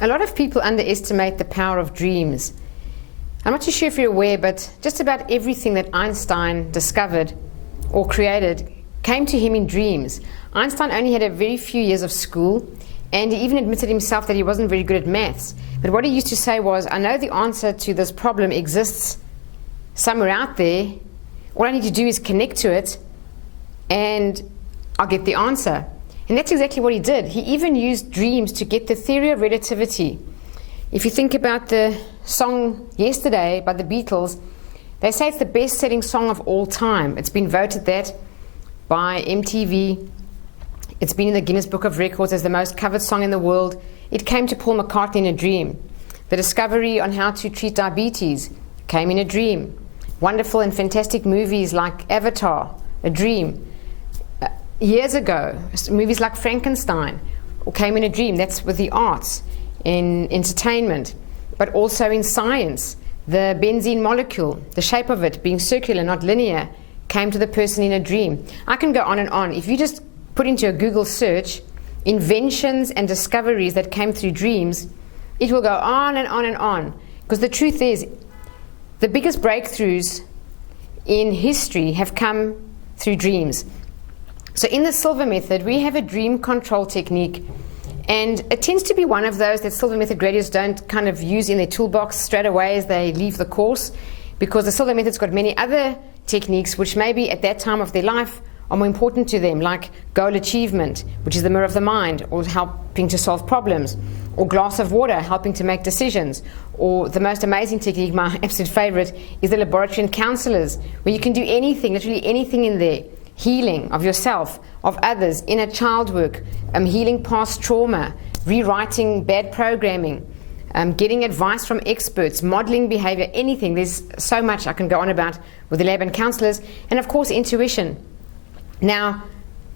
A lot of people underestimate the power of dreams. I'm not too sure if you're aware, but just about everything that Einstein discovered or created came to him in dreams. Einstein only had a very few years of school, and he even admitted himself that he wasn't very good at maths. But what he used to say was, I know the answer to this problem exists somewhere out there. All I need to do is connect to it, and I'll get the answer. And that's exactly what he did. He even used dreams to get the theory of relativity. If you think about the song Yesterday by the Beatles, they say it's the best-selling song of all time. It's been voted that by MTV. It's been in the Guinness Book of Records as the most covered song in the world. It came to Paul McCartney in a dream. The discovery on how to treat diabetes came in a dream. Wonderful and fantastic movies like Avatar, a dream. Years ago, movies like Frankenstein came in a dream. That's with the arts, in entertainment, but also in science. The benzene molecule, the shape of it being circular, not linear, came to the person in a dream. I can go on and on. If you just put into a Google search inventions and discoveries that came through dreams, it will go on and on and on. Because the truth is, the biggest breakthroughs in history have come through dreams. So in the Silva method, we have a dream control technique, and it tends to be one of those that Silva method graduates don't kind of use in their toolbox straight away as they leave the course, because the Silva method's got many other techniques which maybe at that time of their life are more important to them, like goal achievement, which is the mirror of the mind, or helping to solve problems, or glass of water, helping to make decisions, or the most amazing technique, my absolute favorite, is the laboratory and counselors, where you can do anything, literally anything in there. Healing of yourself, of others, inner child work, healing past trauma, rewriting bad programming, getting advice from experts, modeling behavior, anything. There's so much I can go on about with the lab and counselors, and of course intuition. Now,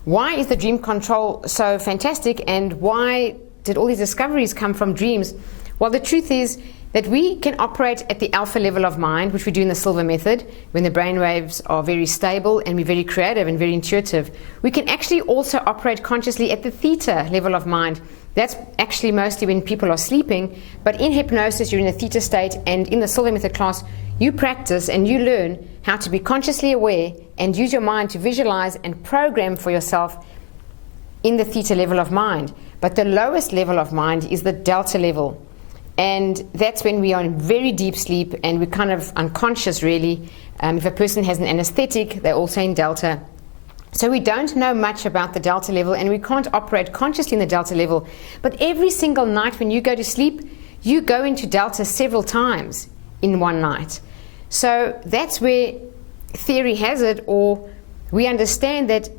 why is the dream control so fantastic, and why did all these discoveries come from dreams? Well, the truth is that we can operate at the alpha level of mind, which we do in the Silva method, when the brain waves are very stable and we're very creative and very intuitive. We can actually also operate consciously at the theta level of mind. That's actually mostly when people are sleeping, but in hypnosis you're in a theta state, and in the Silva method class you practice and you learn how to be consciously aware and use your mind to visualize and program for yourself in the theta level of mind. But the lowest level of mind is the delta level. And that's when we are in very deep sleep and we're kind of unconscious, really. If a person has an anesthetic, they're also in delta. So we don't know much about the delta level, and we can't operate consciously in the delta level. But every single night when you go to sleep, you go into delta several times in one night. So that's where theory has it, or we understand that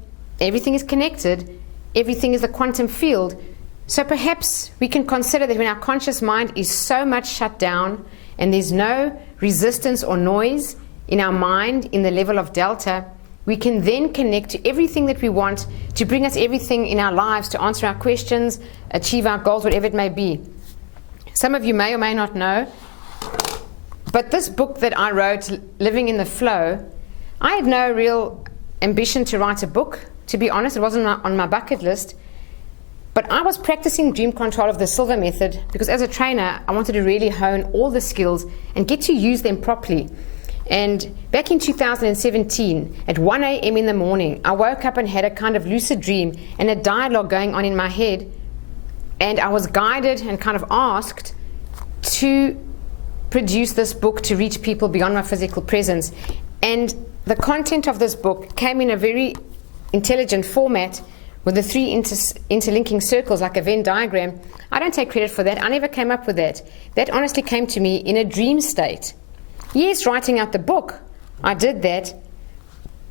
everything is connected, everything is a quantum field. So perhaps we can consider that when our conscious mind is so much shut down and there's no resistance or noise in our mind in the level of delta, we can then connect to everything that we want to bring us everything in our lives, to answer our questions, achieve our goals, whatever it may be. Some of you may or may not know, but this book that I wrote, Living in the Flow, I had no real ambition to write a book. To be honest, it wasn't on my bucket list. But I was practicing dream control of the Silva method because as a trainer, I wanted to really hone all the skills and get to use them properly. And back in 2017, at 1 a.m. in the morning, I woke up and had a kind of lucid dream and a dialogue going on in my head. And I was guided and kind of asked to produce this book to reach people beyond my physical presence. And the content of this book came in a very intelligent format with the three interlinking circles like a Venn diagram. I don't take credit for that. I never came up with that. That honestly came to me in a dream state. Yes, writing out the book, I did that.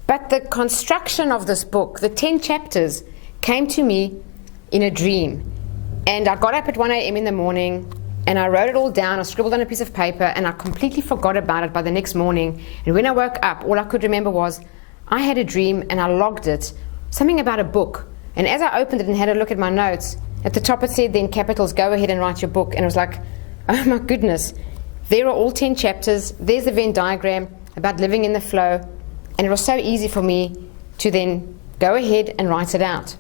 But the construction of this book, the 10 chapters, came to me in a dream. And I got up at 1 a.m. in the morning and I wrote it all down. I scribbled on a piece of paper and I completely forgot about it by the next morning. And when I woke up, all I could remember was I had a dream and I logged it, something about a book. And as I opened it and had a look at my notes, at the top it said then capitals, go ahead and write your book. And I was like, oh my goodness, there are all 10 chapters. There's the Venn diagram about living in the flow. And it was so easy for me to then go ahead and write it out.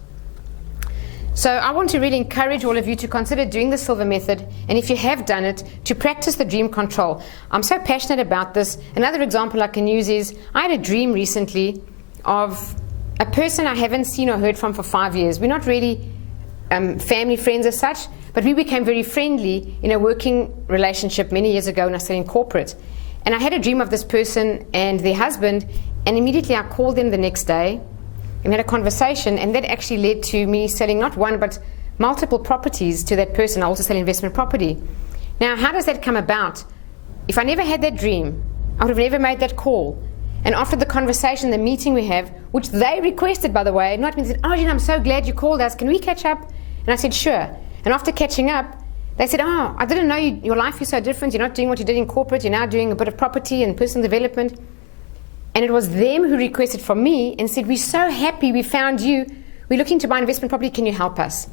So I want to really encourage all of you to consider doing the Silva method, and if you have done it, to practice the dream control. I'm so passionate about this. Another example I can use is I had a dream recently of a person I haven't seen or heard from for 5 years. We're not really family friends as such, but we became very friendly in a working relationship many years ago when I was in corporate. And I had a dream of this person and their husband, and immediately I called them the next day and had a conversation, and that actually led to me selling not one but multiple properties to that person. I also sell investment property. Now, how does that come about? If I never had that dream, I would have never made that call. And after the conversation, the meeting we have, which they requested, by the way, not me, they said, "Oh, Jean, I'm so glad you called us. Can we catch up?" And I said, "Sure." And after catching up, they said, "Oh, I didn't know your life is so different. You're not doing what you did in corporate. You're now doing a bit of property and personal development." And it was them who requested from me and said, "We're so happy we found you. We're looking to buy investment property. Can you help us?"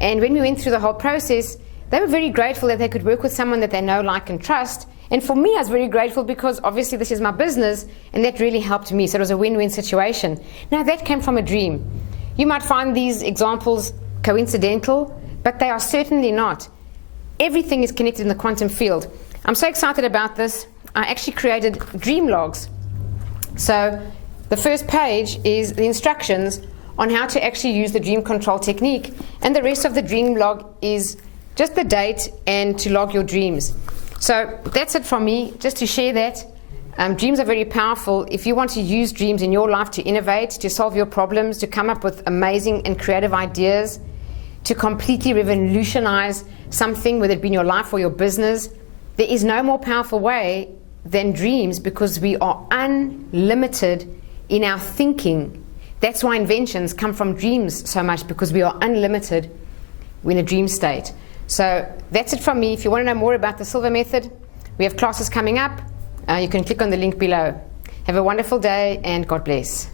And when we went through the whole process, they were very grateful that they could work with someone that they know, like, and trust. And for me, I was very grateful because obviously this is my business, and that really helped me. So it was a win-win situation. Now, that came from a dream. You might find these examples coincidental, but they are certainly not. Everything is connected in the quantum field. I'm so excited about this. I actually created dream logs. So the first page is the instructions on how to actually use the dream control technique, and the rest of the dream log is just the date and to log your dreams. So that's it from me, just to share that. Dreams are very powerful. If you want to use dreams in your life to innovate, to solve your problems, to come up with amazing and creative ideas, to completely revolutionize something, whether it be in your life or your business, there is no more powerful way than dreams, because we are unlimited in our thinking. That's why inventions come from dreams so much, because we are unlimited in a dream state. So that's it from me. If you want to know more about the Silva method, we have classes coming up. You can click on the link below. Have a wonderful day, and God bless.